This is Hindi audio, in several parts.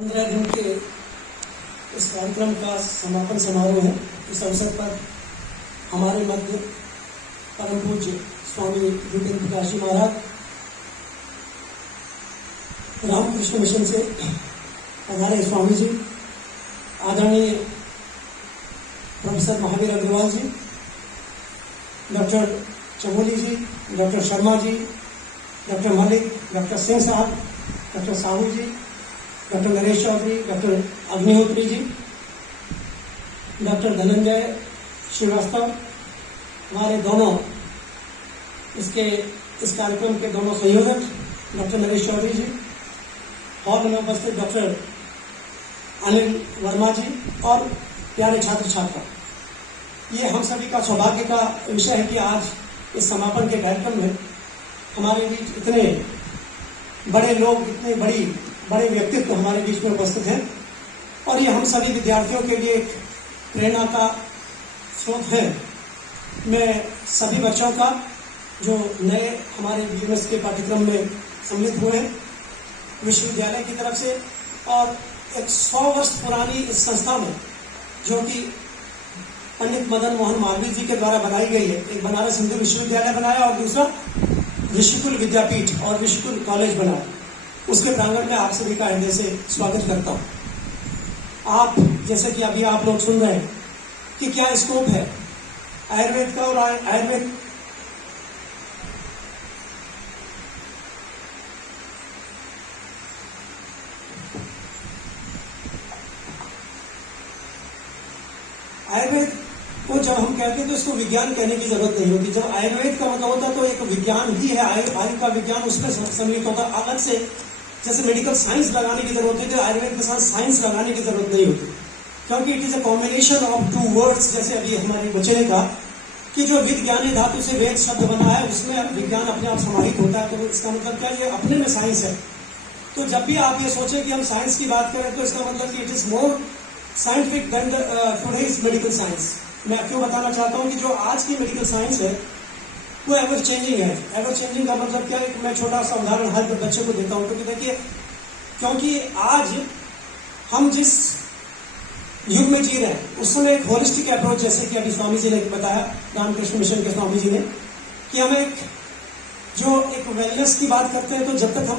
15 दिन के इस कार्यक्रम का समापन समारोह है। इस अवसर पर हमारे मध्य परम पूज्य स्वामी विपिन प्रकाश जी महाराज रामकृष्ण मिशन से पधारे स्वामी जी, आदरणीय प्रोफेसर महावीर अग्रवाल जी, डॉक्टर चमोली जी, doctor Sharma ji, doctor Malik, doctor Singh साहब, डॉक्टर साहू जी, doctor Naresh Chaudhary, doctor Agnihotri ji, doctor Dhananjay Srivastava, हमारे दोनों इस कार्यक्रम के दोनों संयोजक डॉक्टर नरेश चौधरी जी, हॉल में उपस्थित डॉक्टर अनिल वर्मा जी और प्यारे छात्र छात्रा, ये हम सभी का सौभाग्य का विषय है कि आज इस समापन के कार्यक्रम में हमारे बीच इतने बड़े लोग, इतने बड़े व्यक्तित्व हमारे बीच में उपस्थित हैं और ये हम सभी विद्यार्थियों के लिए एक प्रेरणा का स्रोत है। मैं सभी बच्चों का जो नए हमारे बीएमएस के पाठ्यक्रम में सम्मिलित हुए हैं विश्वविद्यालय की तरफ से, और एक 100 वर्ष पुरानी इस संस्था में जो कि पंडित मदन मोहन मालवीय जी के द्वारा बनाई गई है, एक बनारस हिंदू विश्वविद्यालय बनाया और दूसरा विश्वकुल विद्यापीठ और विश्वकुल कॉलेज बनाया, उसके प्रांगण में आप सभी का हृदय से स्वागत करता हूं। आप जैसे कि अभी आप लोग सुन रहे हैं कि क्या स्कोप है आयुर्वेद का, और आयुर्वेद को जब हम कहते हैं तो इसको विज्ञान कहने की जरूरत नहीं होती। जब आयुर्वेद का मतलब होता है तो एक विज्ञान ही है, आयु का विज्ञान उसमें सम्मिलित होता है। अलग से जैसे मेडिकल साइंस लगाने की जरूरत है तो आयुर्वेद के साथ साइंस लगाने की जरूरत नहीं होती, क्योंकि it is a combination of 2 words. जैसे अभी हमारे बच्चे ने कहा कि जो विज्ञानी धातु से वेद शब्द बना है उसमें विज्ञान अपने आप समाहित होता है, तो इसका मतलब क्या, ये अपने में साइंस है। तो जब भी आप ये सोचें कि हम साइंस की बात करें तो इसका मतलब कि it is more scientific than today's medical science. मैं क्यों बताना चाहता हूं कि जो आज की मेडिकल साइंस है वो एवर चेंजिंग है। एवर चेंजिंग का मतलब क्या है कि मैं छोटा सा उदाहरण हर बच्चे को देता हूं, क्योंकि देखिए, क्योंकि आज हम जिस युग में जी रहे हैं उसमें एक होलिस्टिक अप्रोच, जैसे कि अभी स्वामी जी ने बताया, रामकृष्ण मिशन के स्वामी जी ने, कि हम एक वेलनेस की बात करते हैं तो जब तक हम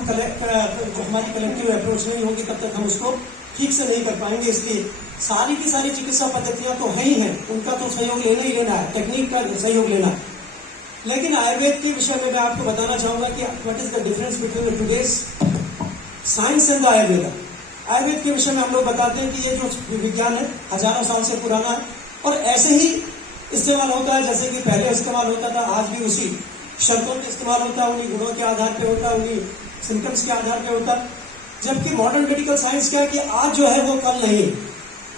हमारी कलेक्टिव अप्रोच नहीं होगी तब तक हम उसको ठीक से नहीं कर पाएंगे। इसलिए सारी की सारी चिकित्सा पद्धतियां तो है ही हैं, उनका तो सहयोग लेना ही लेना है, टेक्निक का सहयोग लेना है। लेकिन आयुर्वेद के विषय में मैं आपको बताना चाहूंगा कि what is the difference between today's science and the Ayurveda. Ayurveda के विषय में हम लोग बताते हैं कि ये जो विज्ञान है हजारों साल से पुराना है और ऐसे ही इस्तेमाल होता है जैसे कि पहले इस्तेमाल होता था, आज भी उसी शर्तों पे इस्तेमाल होता है, उन्हीं गुणों के आधार पे होता है, उन्हीं सिम्टम्स के आधार पे होता है। जबकि मॉडर्न मेडिकल साइंस क्या है कि आज जो है वो कल नहीं।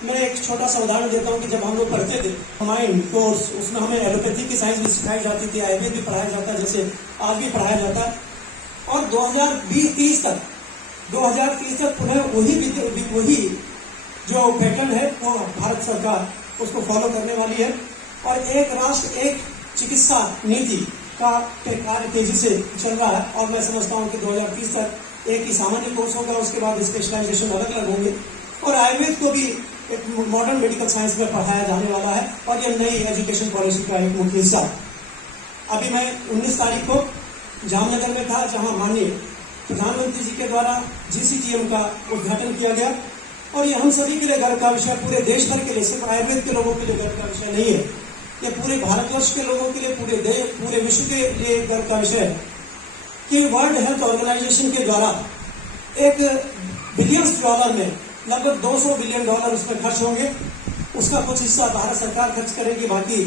मैं एक छोटा सा उदाहरण देता हूँ कि जब हम लोग पढ़ते थे माइंड कोर्स, उसमें हमें एलोपैथी की साइंस भी सिखाई जाती थी, आयुर्वेद भी पढ़ाया जाता है, जैसे आज भी पढ़ाया जाता है। और 2030 तक पुनः वही जो पैटर्न है वो भारत सरकार उसको फॉलो करने वाली है और एक राष्ट्र एक चिकित्सा नीति का कार्य तेजी से चल रहा है। और मैं समझता हूँ कि 2030 तक एक ही सामान्य कोर्स होगा, उसके बाद स्पेशलाइजेशन अलग अलग होंगे और आयुर्वेद को भी एक मॉडर्न मेडिकल साइंस में पढ़ाया जाने वाला है और ये नई एजुकेशन पॉलिसी का एक मुख्य हिस्सा। अभी मैं 19 तारीख को जामनगर में था, जहां माननीय प्रधानमंत्री जी के द्वारा जीसीटीएम का उद्घाटन किया गया और ये हम सभी के लिए गर्व का विषय, पूरे देश भर के लिए, सिर्फ आयुर्वेद के लोगों के लिए गर्व का विषय नहीं है, ये पूरे भारतवर्ष के लोगों के लिए, पूरे विश्व के लिए गर्व का विषय है कि वर्ल्ड हेल्थ ऑर्गेनाइजेशन के द्वारा $1 बिलियन में लगभग $200 बिलियन उसमें खर्च होंगे। उसका कुछ हिस्सा भारत सरकार खर्च करेगी, बाकी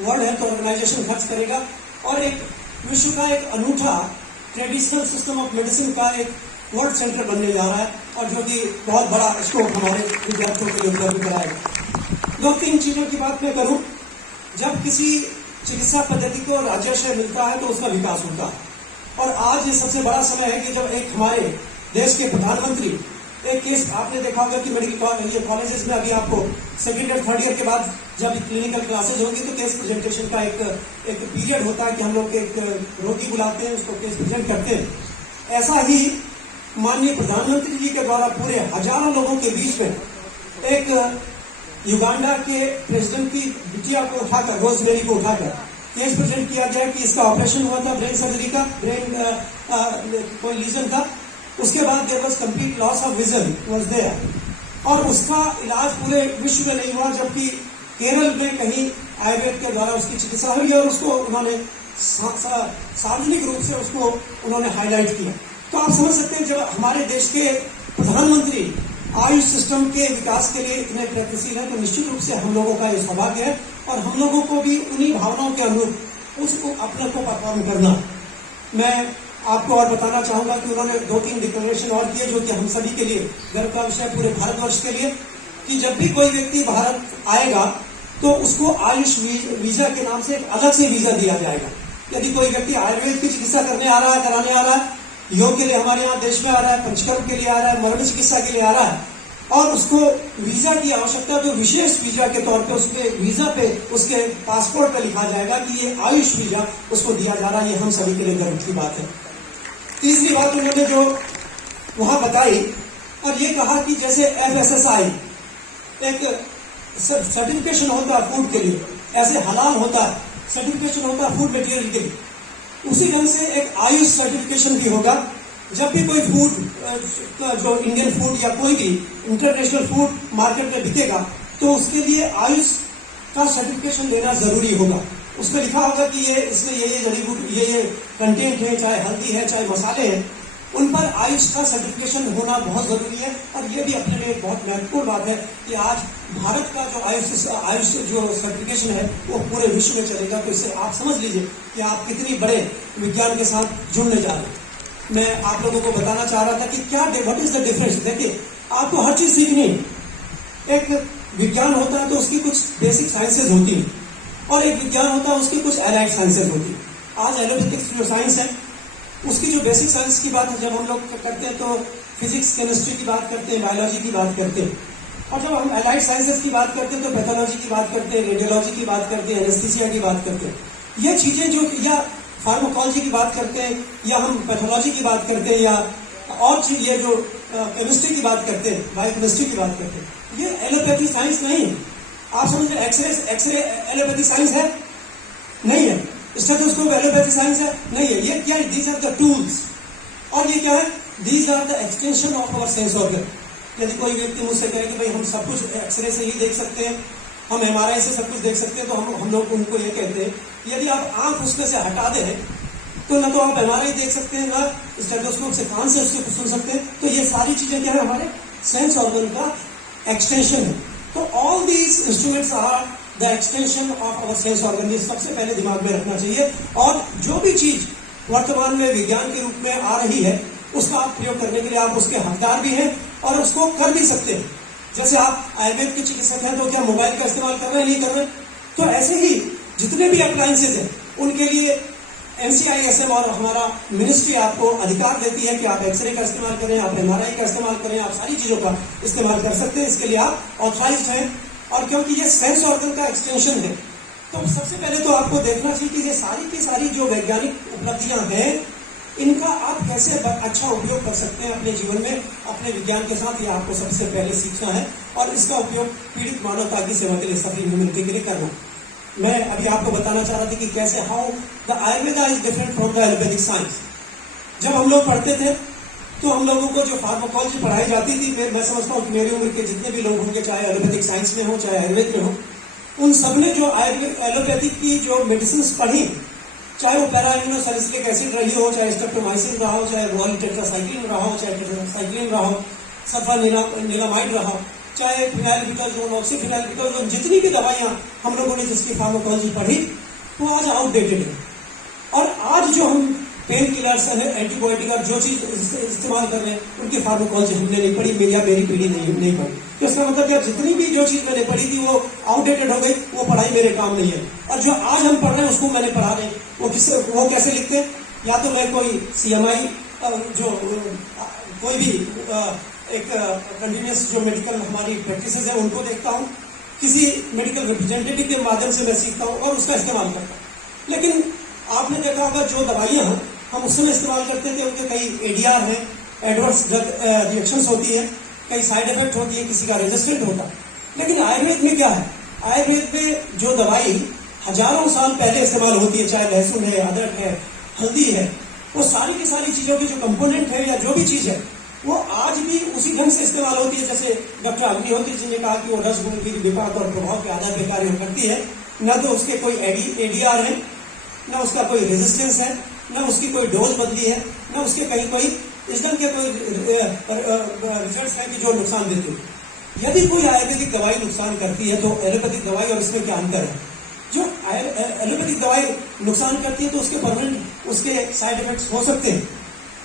वर्ल्ड हेल्थ ऑर्गेनाइजेशन खर्च करेगा और एक विश्व का एक अनूठा ट्रेडिशनल सिस्टम ऑफ मेडिसिन का एक वर्ल्ड सेंटर बनने जा रहा है और जो कि बहुत बड़ा स्कोप हमारे विद्यार्थियों के लिए उपलब्ध कराएगा। 2-3 चीजों की बात मैं करूं, जब किसी चिकित्सा पद्धति को राजस्व मिलता है तो उसका विकास होता है और आज ये सबसे बड़ा समय है कि जब एक हमारे देश के प्रधानमंत्री एक केस आपने देखा होगा कि मेडिकल कॉलेजेस में अभी आपको सेकेंड और थर्ड ईयर के बाद जब क्लिनिकल क्लासेज होगी तो केस प्रेजेंटेशन का एक पीरियड होता है कि हम लोग एक रोगी बुलाते हैं, उसको केस प्रेजेंट करते हैं। ऐसा ही माननीय प्रधानमंत्री जी के द्वारा पूरे हजारों लोगों के बीच में एक युगांडा के प्रेसिडेंट की बिटिया को उठाकर, रोजमेरी को उठाकर केस प्रेजेंट किया गया कि इसका ऑपरेशन हुआ था ब्रेन सर्जरी का, ब्रेन कोई लीजन था। उसके बाद there was complete loss of vision was there, और उसका इलाज पूरे विश्व में नहीं हुआ, जबकि केरल में कहीं आयुर्वेद के द्वारा उसकी चिकित्सा हुई और उसको उन्होंने सार्वजनिक रूप से उसको उन्होंने हाईलाइट किया। तो आप समझ सकते हैं जब हमारे देश के प्रधानमंत्री आयुष सिस्टम के विकास के लिए इतने प्रयत्नशील हैं, तो निश्चित रूप से हम लोगों का ये सौभाग्य है और हम लोगों को भी उन्हीं भावनाओं के अनुरूप उसको अपने को परफॉर्म करना। मैं आपको और बताना चाहूंगा कि उन्होंने 2-3 डिक्लेरेशन और किए जो कि हम सभी के लिए गर्व का विषय, पूरे भारतवर्ष के लिए, कि जब भी कोई व्यक्ति भारत आएगा तो उसको आयुष वीजा के नाम से एक अलग से वीजा दिया जाएगा। यदि कोई व्यक्ति आयुर्वेद की चिकित्सा करने आ रहा है, कराने आ रहा है, योग के लिए हमारे यहाँ देश में आ रहा है, पंचकर्म के लिए आ रहा है, मरण चिकित्सा के लिए आ रहा है, और उसको वीजा की आवश्यकता, तो विशेष वीजा के तौर पे उसके वीजा पे, उसके पासपोर्ट पे लिखा जाएगा कि ये आयुष वीजा उसको दिया जा रहा है। ये हम सभी के लिए गर्व की बात है। तीसरी बात उन्होंने जो वहां बताई और ये कहा कि जैसे FSSAI एक सर्टिफिकेशन होता है फूड के लिए, ऐसे हलाल होता है सर्टिफिकेशन होता है फूड मटेरियल के लिए, उसी ढंग से एक आयुष सर्टिफिकेशन भी होगा। जब भी कोई फूड जो इंडियन फूड या कोई भी इंटरनेशनल फूड मार्केट में बिकेगा तो उसके लिए आयुष का सर्टिफिकेशन लेना जरूरी होगा। उसमें लिखा होगा कि ये इसमें ये जड़ी बूटी, ये कंटेंट है, चाहे हल्दी है, चाहे मसाले हैं, उन पर आयुष का सर्टिफिकेशन होना बहुत जरूरी है। और ये भी अपने लिए बहुत महत्वपूर्ण बात है कि आज भारत का जो आयुष जो सर्टिफिकेशन है वो पूरे विश्व में चलेगा। तो इससे आप समझ लीजिए कि आप कितनी बड़े विज्ञान के साथ जुड़ने जा रहे हैं। मैं आप लोगों को बताना चाह रहा था कि क्या व्हाट इज द डिफरेंस। देखिए, आपको हर चीज सीखनी है। एक विज्ञान होता है तो उसकी कुछ बेसिक साइंसेज होती हैं और एक विज्ञान होता है उसकी कुछ एलाइड साइंसेज होती है। आज एलोपैथिक जो साइंस है उसकी जो बेसिक साइंस की बात है जब हम लोग करते हैं तो फिजिक्स, केमिस्ट्री की बात करते हैं, बायोलॉजी की बात करते हैं, और जब हम एलाइड साइंसेज की बात करते हैं तो पैथोलॉजी की बात करते हैं, रेडियोलॉजी की बात करते हैं, एनेस्थीसिया की बात करते हैं। ये चीजें जो, या फार्माकोलॉजी की बात करते हैं, या हम पैथोलॉजी की बात करते हैं, या और ये जो केमिस्ट्री की बात करते हैं, बायोकेमिस्ट्री की बात करते हैं, ये एलोपैथी साइंस नहीं है। आप समझे, एक्सरे एलोपैथी साइंस है? नहीं है। स्टेथोस्कोप एलोपैथी साइंस है? नहीं है। ये क्या है? These are the tools. और ये क्या है? These are the extension of our sense organ. यदि कोई व्यक्ति मुझसे कहे कि भाई हम सब कुछ एक्सरे से ही देख सकते हैं, हम MRI से सब कुछ देख सकते हैं, तो हम लोग उनको ये कहते हैं कि यदि आप आंख उसमें से हटा दें तो न तो आप MRI देख सकते हैं, न स्टेथोस्कोप से कान से उससे कुछ सुन सकते हैं। तो ये सारी चीजें क्या है? हमारे सेंस ऑर्गन का एक्सटेंशन है। तो all these instruments are the extension of our sense organ. ये सबसे पहले दिमाग में रखना चाहिए। और जो भी चीज वर्तमान में विज्ञान के रूप में आ रही है उसका आप प्रयोग करने के लिए आप उसके हकदार भी हैं और उसको कर भी सकते हैं। जैसे आप आयुर्वेद के चिकित्सक हैं तो क्या मोबाइल का इस्तेमाल कर रहे हैं? नहीं कर रहे। तो ऐसे ही जितने भी अप्लायंसेज हैं उनके लिए NCISM और हमारा मिनिस्ट्री आपको अधिकार देती है कि आप एक्सरे का इस्तेमाल करें, आप MRI का इस्तेमाल करें, आप सारी चीजों का इस्तेमाल कर सकते हैं। इसके लिए आप ऑथराइज्ड हैं। और क्योंकि ये सेंस ऑर्गन का एक्सटेंशन है तो सबसे पहले तो आपको देखना चाहिए कि ये सारी की सारी जो वैज्ञानिक उपलब्धियां हैं इनका आप कैसे अच्छा उपयोग कर सकते हैं अपने जीवन में, अपने विज्ञान के साथ। ये आपको सबसे पहले सीखना है और इसका उपयोग पीड़ित मानवता की सेवा के लिए, सफल ह्यूमैनिटी के लिए करना। मैं अभी आपको बताना चाह रहा था कि कैसे how the Ayurveda is different from the allopathic science. जब हम लोग पढ़ते थे तो हम लोगों को जो फार्माकोलॉजी पढ़ाई जाती थी, मैं समझता हूँ कि मेरी उम्र के जितने भी लोग होंगे, चाहे एलोपैथिक साइंस में हो चाहे आयुर्वेद में हो, उन सबने जो एलोपैथिक की जो मेडिसिन पढ़ी, चाहे वो पैराइम्यूनोसैलिसिलिक एसिड रही हो, चाहे स्ट्रेप्टोमाइसिन रहा हो, चाहे वॉली टेट्रासाइक्लिन रहा हो, चाहे टेट्रासाइक्लिन रहा हो, सल्फानिलामाइड रहा हो, चाहे फिनाइलबिटाजोल, ऑक्सीफिनाइलबिटाजोल, जितनी भी दवाइयां हम लोगों ने जिसकी फार्माकोलॉजी पढ़ी वो आज आउटडेटेड है। और आज जो हम पेन किलर्स है, एंटीबायोटिक और जो चीज इस्तेमाल कर रहे हैं उनकी फार्माकोलॉजी हमने नहीं पढ़ी, मेरी पीढ़ी नहीं पढ़ी। तो इसका मतलब क्या, जितनी भी जो चीज मैंने पढ़ी थी वो आउटडेटेड हो गई, वो पढ़ाई मेरे काम नहीं है। और जो आज हम पढ़ रहे हैं उसको मैंने पढ़ा रहे, वो कैसे लिखते हैं? या तो मैं कोई CMI जो कोई भी एक कंटिन्यूस जो मेडिकल हमारी प्रैक्टिसेस है उनको देखता हूँ, किसी मेडिकल रिप्रेजेंटेटिव के माध्यम से मैं सीखता हूँ और उसका इस्तेमाल करता हूँ। लेकिन आपने देखा होगा जो दवाइयां हैं हम उस समय इस्तेमाल करते थे उनके कई ADR हैं, एडवर्स रिएक्शंस होती है, कई साइड इफेक्ट होती है, किसी का रेजिस्टेंट होता है। लेकिन आयुर्वेद में क्या है, आयुर्वेद में जो दवाई हजारों साल पहले इस्तेमाल होती है, चाहे लहसुन है, अदरक है, हल्दी है, वो सारी की सारी चीजों के जो कंपोनेंट है या जो भी चीज है वो आज भी उसी ढंग से इस्तेमाल होती है। जैसे डॉक्टर अग्निहोत्री जी ने कहा कि वो रस गुण की विपाक और प्रभाव के आधार पर कार्य करती है, न तो उसके कोई एडीआर है, न उसका कोई रेजिस्टेंस है, न उसकी कोई डोज बदली है, न उसके कहीं कोई इस ढंग के कोई रिजल्ट है कि जो नुकसान देते हैं। यदि कोई आयुर्वेदिक दवाई नुकसान करती है तो एलोपैथिक दवाई और इसमें क्या अंतर है? जो एलोपैथिक दवाई नुकसान करती है तो उसके परमानेंट उसके साइड इफेक्ट्स हो सकते हैं,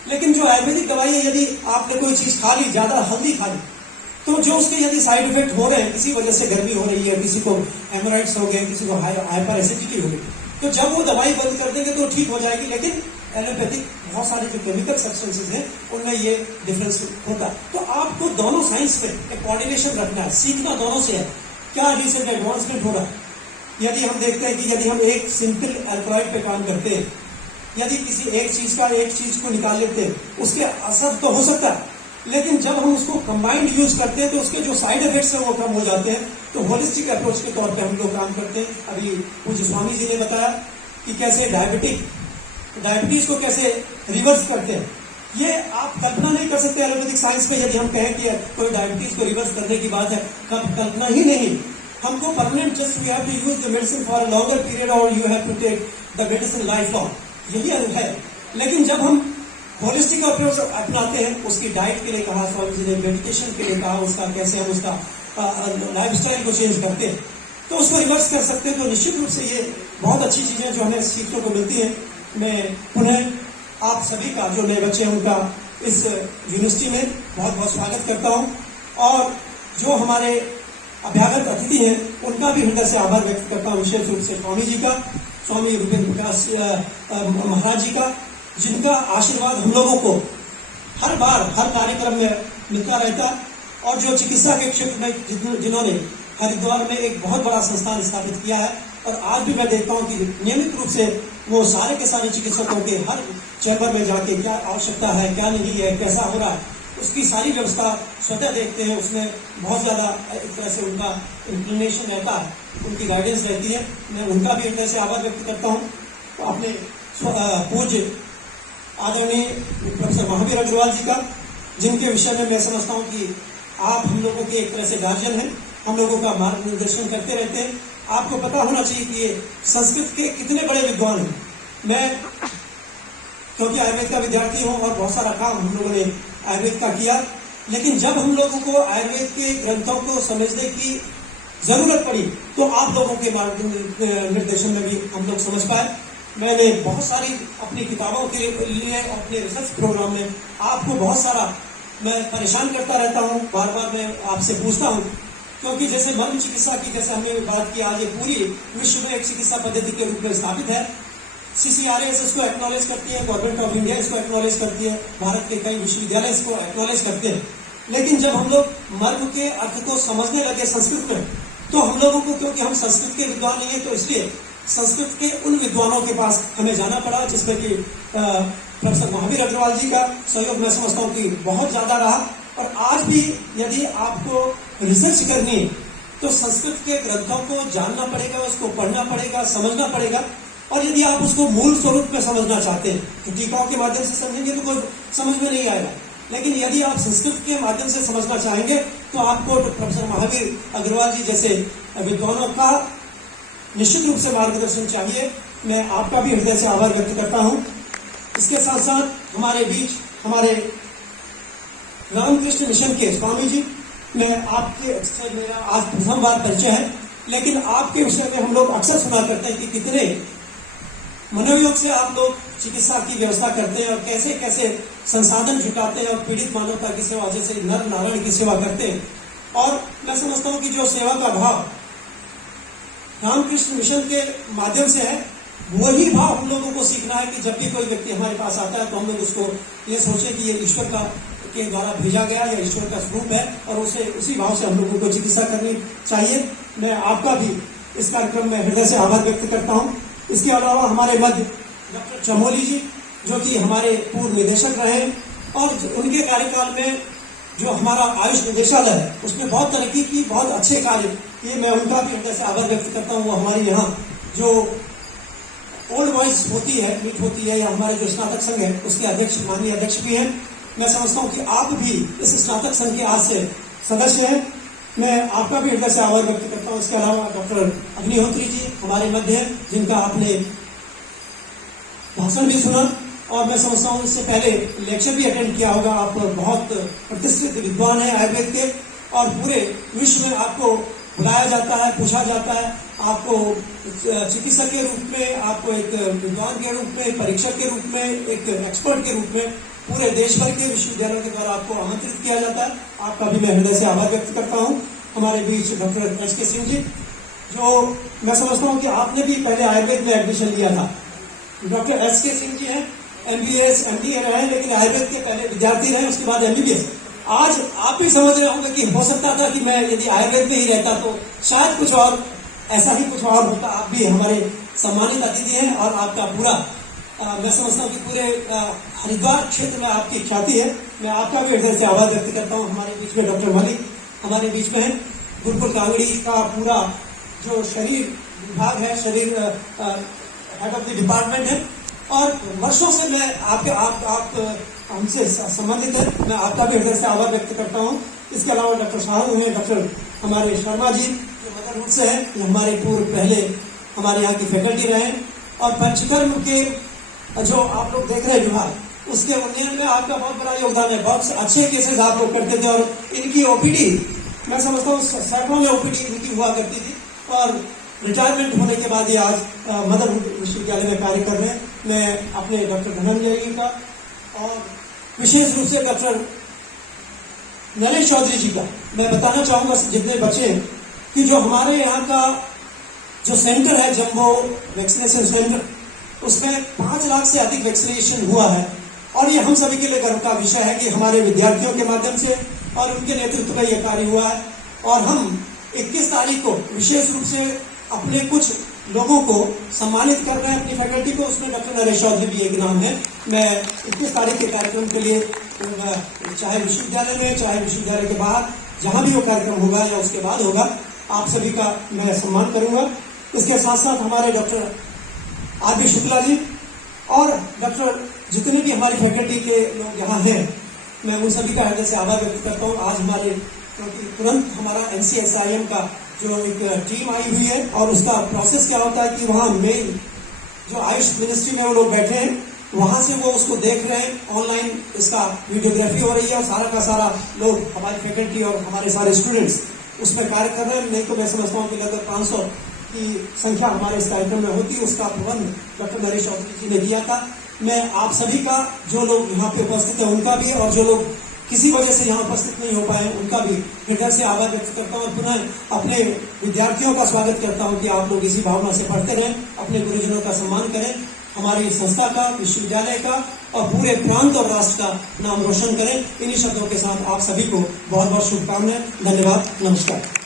लेकिन जो आयुर्वेदिक दवाई है, यदि आपने कोई चीज खा ली, ज्यादा हल्दी खा ली, तो जो उसके यदि साइड इफेक्ट हो रहे हैं, किसी वजह से गर्मी हो रही है, किसी को हेमोराइड्स हो गए, किसी को हाइपर एसिडिटी हो गई, तो जब वो दवाई बंद कर देंगे तो ठीक हो जाएगी। लेकिन एलोपैथिक बहुत सारे जो केमिकल सब्सटेंसेस हैं उनमें ये डिफरेंस होता है। तो आपको दोनों साइंस में एक कोऑर्डिनेशन रखना है, सीखना दोनों से है। क्या रिसेंट एडवांसमेंट हो रहा है? यदि हम देखते हैं कि यदि हम एक सिंपल अल्कलॉइड पे काम करते हैं, यदि किसी एक चीज को निकाल लेते हैं, उसके असर तो हो सकता है, लेकिन जब हम उसको कंबाइंड यूज करते हैं तो उसके जो साइड इफेक्ट्स हैं वो कम हो जाते हैं। तो होलिस्टिक अप्रोच के तौर पे हम लोग काम करते हैं। अभी पूज्य स्वामी जी ने बताया कि कैसे डायबिटीज को कैसे रिवर्स करते हैं। ये आप कल्पना नहीं कर सकते एलोपैथिक साइंस में। यदि हम कहें कि कोई डायबिटीज को रिवर्स करने की बात है, कल्पना ही नहीं। हमको permanent just we have to use the medicine for a longer period और you have to take the medicine life long, यही है। लेकिन जब हम होलिस्टिक अप्रोच अपनाते हैं, उसकी डाइट के लिए कहा स्वामी जी ने, मेडिटेशन के लिए कहा, उसका कैसे हम उसका लाइफ स्टाइल को चेंज करते हैं तो उसको रिवर्स कर सकते हैं। तो निश्चित रूप से ये बहुत अच्छी चीजें जो हमें सीखने को मिलती है। मैं पुनः आप सभी का, जो नए बच्चे हैं उनका इस यूनिवर्सिटी में बहुत बहुत स्वागत करता हूं, और जो हमारे अभ्यागत अतिथि हैं उनका भी हृदय से आभार व्यक्त करता हूं, विशेष रूप से स्वामी जी का, स्वामी रूपेंद्र प्रकाश महाराज जी का, जिनका आशीर्वाद हम लोगों को हर बार हर कार्यक्रम में मिलता रहता है, और जो चिकित्सा के क्षेत्र में जिन्होंने हरिद्वार में एक बहुत बड़ा संस्थान स्थापित किया है। और आज भी मैं देखता हूं कि नियमित रूप से वो सारे के सारे चिकित्सकों के हर चैम्बर में जाके क्या आवश्यकता है, क्या नहीं है, कैसा हो रहा है, उसकी सारी व्यवस्था स्वतः देखते हैं। उसमें बहुत ज्यादा एक तरह से उनका इंक्लिनेशन रहता है, उनकी गाइडेंस रहती है। मैं उनका भी हृदय से आभार व्यक्त करता हूँ। तो अपने पूज्य आदरणीय प्रोफेसर महावीर अग्रवाल जी का, जिनके विषय में मैं समझता हूँ कि आप हम लोगों के एक तरह से गार्जियन हैं, हम लोगों का मार्गदर्शन करते रहते हैं। आपको पता होना चाहिए कि ये संस्कृत के कितने बड़े विद्वान हैं। मैं क्योंकि आयुर्वेद का विद्यार्थी हूँ और बहुत सारा काम हम लोगों ने आयुर्वेद का किया, लेकिन जब हम लोगों को आयुर्वेद के ग्रंथों को समझने की जरूरत पड़ी तो आप लोगों के निर्देशन में भी हम लोग समझ पाए। मैंने बहुत सारी अपनी किताबों के लिए अपने रिसर्च प्रोग्राम में आपको बहुत सारा मैं परेशान करता रहता हूँ, बार बार मैं आपसे पूछता हूँ, क्योंकि जैसे मर्म चिकित्सा की जैसे हमने बात की, आज ये पूरी विश्व में एक चिकित्सा पद्धति के रूप में स्थापित है। CCRS इसको एक्नॉलेज करती है, गवर्नमेंट ऑफ इंडिया इसको एक्नॉलेज करती है, भारत के कई विश्वविद्यालय इसको एक्नॉलेज करते हैं। लेकिन जब हम लोग मर्म के अर्थ को समझने लगे संस्कृत में, तो हम लोगों को, क्योंकि हम संस्कृत के विद्वान नहीं है, तो इसलिए संस्कृत के उन विद्वानों के पास हमें जाना पड़ा, जिसमें कि प्रोफेसर महावीर अग्रवाल जी का सहयोग मैं समझता हूँ कि बहुत ज्यादा रहा। और आज भी यदि आपको रिसर्च करनी है तो संस्कृत के ग्रंथों को जानना पड़ेगा, उसको पढ़ना पड़ेगा, समझना पड़ेगा। और यदि आप उसको मूल स्वरूप में समझना चाहते हैं तो टीकाओं के माध्यम से समझेंगे तो कोई समझ में नहीं आएगा, लेकिन यदि आप संस्कृत के माध्यम से समझना चाहेंगे तो आपको प्रोफेसर महावीर अग्रवाल जी जैसे विद्वानों का निश्चित रूप से मार्गदर्शन चाहिए। मैं आपका भी हृदय से आभार व्यक्त करता हूं। इसके साथ साथ हमारे बीच हमारे रामकृष्ण मिशन के स्वामी जी, मैं आपके से मेरा आज प्रथम बार परिचय है, लेकिन आपके विषय में हम लोग अक्सर सुना करते हैं कि कितने मनोयोग से आप लोग चिकित्सा की व्यवस्था करते हैं और कैसे कैसे संसाधन जुटाते हैं और पीड़ित मानवता की सेवा, जैसे नर नारायण की सेवा करते हैं। और मैं समझता हूं कि जो सेवा का भाव रामकृष्ण मिशन के माध्यम से है, वही भाव हम लोगों को सीखना है कि जब भी कोई व्यक्ति हमारे पास आता है तो हम लोग उसको ये सोचे कि ये ईश्वर का के द्वारा भेजा गया या ईश्वर का स्वरूप है, और उसे उसी भाव से हम लोगों को चिकित्सा करनी चाहिए। मैं आपका भी इस कार्यक्रम में हृदय से आभार व्यक्त करता हूं। इसके अलावा हमारे मध्य डॉक्टर चमोली जी, जो कि हमारे पूर्व निदेशक रहे, और उनके कार्यकाल में जो हमारा आयुष निदेशालय है उसमें बहुत तरक्की की, बहुत अच्छे कार्य, ये मैं उनका भी हृदय से आभार व्यक्त करता हूँ। वो हमारे यहाँ जो ओल्ड बॉयज होती है, मीट होती है, या हमारे जो स्नातक संघ है उसके अध्यक्ष, माननीय अध्यक्ष भी हैं। मैं समझता हूँ कि आप भी इस स्नातक संघ के आज से सदस्य हैं। मैं आपका भी हृदय से आभार व्यक्त करता हूँ। इसके अलावा डॉक्टर अग्निहोत्री जी हमारे मध्य हैं, जिनका आपने भाषण भी सुना, और मैं समझता हूँ इससे पहले लेक्चर भी अटेंड किया होगा। आप बहुत प्रतिष्ठित विद्वान हैं आयुर्वेद के, और पूरे विश्व में आपको बुलाया जाता है, पूछा जाता है, आपको चिकित्सक के रूप में, आपको एक विद्वान के रूप में, परीक्षक के रूप में, एक एक्सपर्ट के रूप में पूरे देश भर के विश्वविद्यालयों के द्वारा आपको आमंत्रित किया जाता है। आपका भी मैं हृदय से आभार व्यक्त करता हूँ। हमारे बीच डॉक्टर एच के सिंह जी, जो मैं समझता हूँ कि आपने भी पहले आयुर्वेद में एडमिशन लिया था। डॉक्टर एच के सिंह जी हैं, MBBS MD रहे हैं, लेकिन आयुर्वेद के पहले विद्यार्थी रहे, उसके बाद MBBS। आज आप भी समझ रहे होंगे कि हो सकता था कि मैं यदि आयुर्वेद में ही रहता तो शायद कुछ और ऐसा ही कुछ और होता। आप भी हमारे सम्मानित अतिथि हैं, और आपका पूरा मैं समझता हूँ कि पूरे हरिद्वार क्षेत्र में आपकी ख्याति है। मैं आपका भी हृदय से आभार व्यक्त करता हूँ। हमारे बीच में डॉक्टर मलिक हमारे बीच में है। गुरुकुल कांगड़ी का पूरा जो शरीर विभाग है, शरीर हेड ऑफ द डिपार्टमेंट है, और वर्षों से मैं आप हमसे संबंधित है। मैं आपका भी हृदय से आभार व्यक्त करता हूँ। इसके अलावा डॉक्टर साहब हैं, डॉक्टर हमारे शर्मा जी जो मदरहुड से है, ये हमारे पूर्व पहले हमारे यहाँ की फैकल्टी रहे, और पंचकर्म के जो आप लोग देख रहे हैं विभाग, उसके उन्नयन में आपका बहुत बड़ा योगदान है। बहुत अच्छे केसेस आप लोग करते थे, और इनकी ओपीडी मैं समझता हूँ सैकड़ों में ओपीडी इनकी हुआ करती थी, और रिटायरमेंट होने के बाद ये आज मदरहुड विश्वविद्यालय में कार्य कर रहे हैं। मैं अपने डॉक्टर धनंजय जी का और विशेष रूप से डॉक्टर नरेश चौधरी जी का मैं बताना चाहूंगा, जितने बच्चे हैं, कि जो हमारे यहाँ का जो सेंटर है, जम्बो वैक्सीनेशन सेंटर, उसमें 5 लाख से अधिक वैक्सीनेशन हुआ है। और ये हम सभी के लिए गर्व का विषय है कि हमारे विद्यार्थियों के माध्यम से और उनके नेतृत्व में यह कार्य हुआ है। और हम 21 तारीख को विशेष रूप से अपने कुछ लोगों को सम्मानित कर रहे हैं, अपनी फैकल्टी को। उसमें डॉक्टर नरेश चौधरी भी एक नाम है। मैं 21 तारीख के कार्यक्रम के लिए चाहे विश्वविद्यालय में, चाहे विश्वविद्यालय के बाहर, जहां भी वो कार्यक्रम होगा या उसके बाद होगा, आप सभी का मैं सम्मान करूंगा। इसके साथ साथ हमारे डॉक्टर आर.बी. शुक्ला जी और डॉक्टर जितने भी हमारी फैकल्टी के लोग यहाँ हैं, मैं उन सभी का हृदय से आभार व्यक्त करता हूँ। आज हमारे तुरंत हमारा NCSIM का जो एक टीम आई हुई है, और उसका प्रोसेस क्या होता है कि वहाँ मेन जो आयुष मिनिस्ट्री में वो लोग बैठे हैं, वहां से वो उसको देख रहे हैं। ऑनलाइन इसका वीडियोग्राफी हो रही है, और सारा का सारा लोग हमारी फैकल्टी और हमारे सारे स्टूडेंट्स उसमें कार्य कर रहे हैं। नहीं तो मैं समझता हूँ कि लगभग 500 की संख्या हमारे इस कार्यक्रम में होती है। उसका प्रबंध डॉक्टर नरेश चौधरी जी ने किया था। मैं आप सभी का, जो लोग यहाँ पे उपस्थित है उनका भी, और जो लोग किसी वजह से यहाँ उपस्थित नहीं हो पाए उनका भी हृदय से आभार व्यक्त करता हूँ। और पुनः अपने विद्यार्थियों का स्वागत करता हूँ कि आप लोग इसी भावना से पढ़ते रहें, अपने गुरुजनों का सम्मान करें, हमारी संस्था का, विश्वविद्यालय का और पूरे प्रांत और राष्ट्र का नाम रोशन करें। इन्हीं शब्दों के साथ आप सभी को बहुत बहुत शुभकामनाएं। धन्यवाद, नमस्कार।